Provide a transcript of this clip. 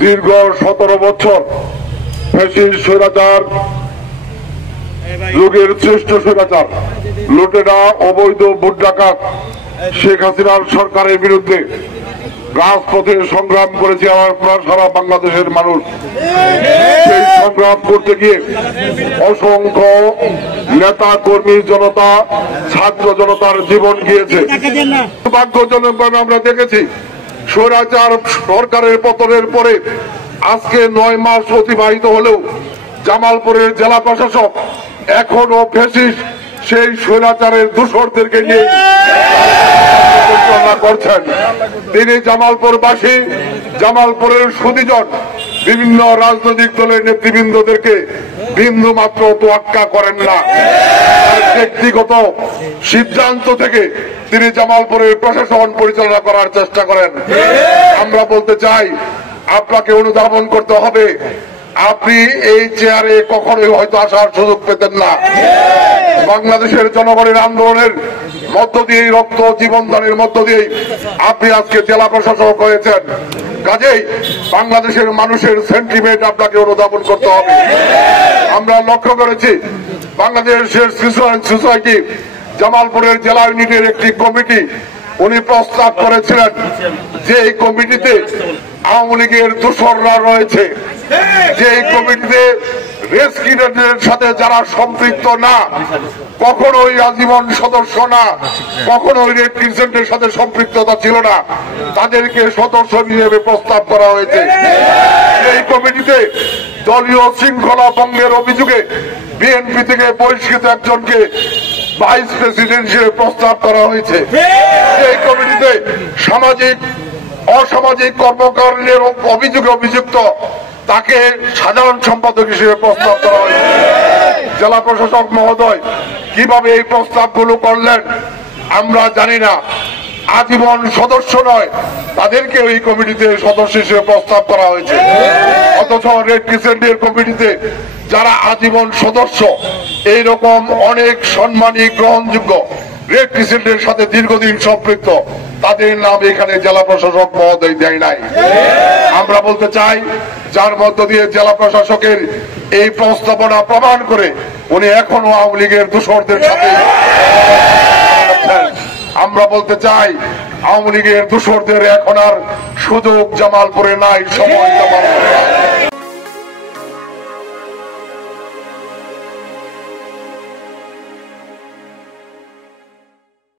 দীর্ঘ 17 বছর ফ্যাসিস্ট স্বৈরাচার, যুগের শ্রেষ্ঠ স্বৈরাচার, লুটেরা, অবৈধ ভোট ডাকাত শেখ হাসিনার সরকারের বিরুদ্ধে রাজপথে সংগ্রাম করেছে আমরা সারা বাংলাদেশের মানুষ। সেই সংগ্রাম করতে গিয়ে অসংখ্য নেতা কর্মী, জনতা, ছাত্র জনতার জীবন গিয়েছে। দুর্ভাগ্যজনকভাবে আমরা দেখেছি স্বৈরাচার সরকারের পতনের পরে আজকে 9 মাস অতিবাহিত হলেও জামালপুরের জেলা প্রশাসক এখনো ফ্যাসিস্ট সেই স্বৈরাচারের দূষরদেরকে নিয়ে পরিচালনা করছেন। তিনি জামালপুরবাসী, জামালপুরের সুধীজন, বিভিন্ন রাজনৈতিক দলের নেতৃবৃন্দদেরকে বিন্দু মাত্র তোয়াক্কা করেন না। ব্যক্তিগত সিদ্ধান্ত থেকে তিনি জামালপুরের প্রশাসন পরিচালনা করার চেষ্টা করেন। আমরা বলতে চাই, আপনাকে অনুধাবন করতে হবে, আপনি এই চেয়ারে কখনোই হয়তো আসার সুযোগ পেতেন না। বাংলাদেশের জনগণের আন্দোলনের মধ্য দিয়ে, রক্ত জীবনদানের মধ্য দিয়ে আপনি আজকে জেলা প্রশাসক হয়েছেন। কাজেই বাংলাদেশের মানুষের সেন্টিমেন্ট আপনাকে অনুধাবন করতে হবে। আমরা লক্ষ্য করেছি বাংলাদেশের সোসাইটি জামালপুরের জেলা ইউনিটের একটি কমিটি উনি প্রস্তাব করেছিলেন যে এই কমিটিতে আওয়ামী লীগের দোসররা রয়েছে, যে এই কমিটিতে রেস্কিউদের সাথে যারা সম্পৃক্ত না, কখনোই আজীবন সদস্য না, কখনোই রেড ক্রিসেন্টের সাথে সম্পৃক্ততা ছিল না, তাদেরকে সদস্য হিসেবে প্রস্তাব করা হয়েছে। এই কমিটিতে দলীয় শৃঙ্খলা ভঙ্গের অভিযোগে বিএনপি থেকে বহিষ্কৃত একজনকে ভাইস প্রেসিডেন্ট হিসেবে প্রস্তাব করা হয়েছে। এই কমিটিতে অসামাজিক কর্মকাণ্ডের অভিযোগে অভিযুক্ত তাকে সাধারণ সম্পাদক হিসেবে প্রস্তাব করা হয়েছে। জেলা প্রশাসক মহোদয় কিভাবে এই প্রস্তাবগুলো করলেন আমরা জানি না। আজীবন সদস্য নয়, তাদেরকে এই কমিটিতে সদস্য হিসেবে প্রস্তাব করা হয়েছে। অথচ রেড ক্রিসেন্টের কমিটিতে যারা আজীবন সদস্য, এইরকম অনেক সম্মানী, গ্রহণযোগ্য, রেড ক্রিসেন্টের সাথে দীর্ঘদিন সম্পৃক্ত, তাদের নাম এখানে জেলা প্রশাসক মহোদয় দেয় নাই। আমরা বলতে চাই, যার মধ্য দিয়ে জেলা প্রশাসকের এই প্রস্তাবনা প্রমাণ করে উনি এখনো আওয়ামী লীগের দোসরদের সাথে। আমরা বলতে চাই, আওয়ামী লীগের দোসরদের এখন আর সুযোগ জামালপুরে নাই, সময় জামালপুরে।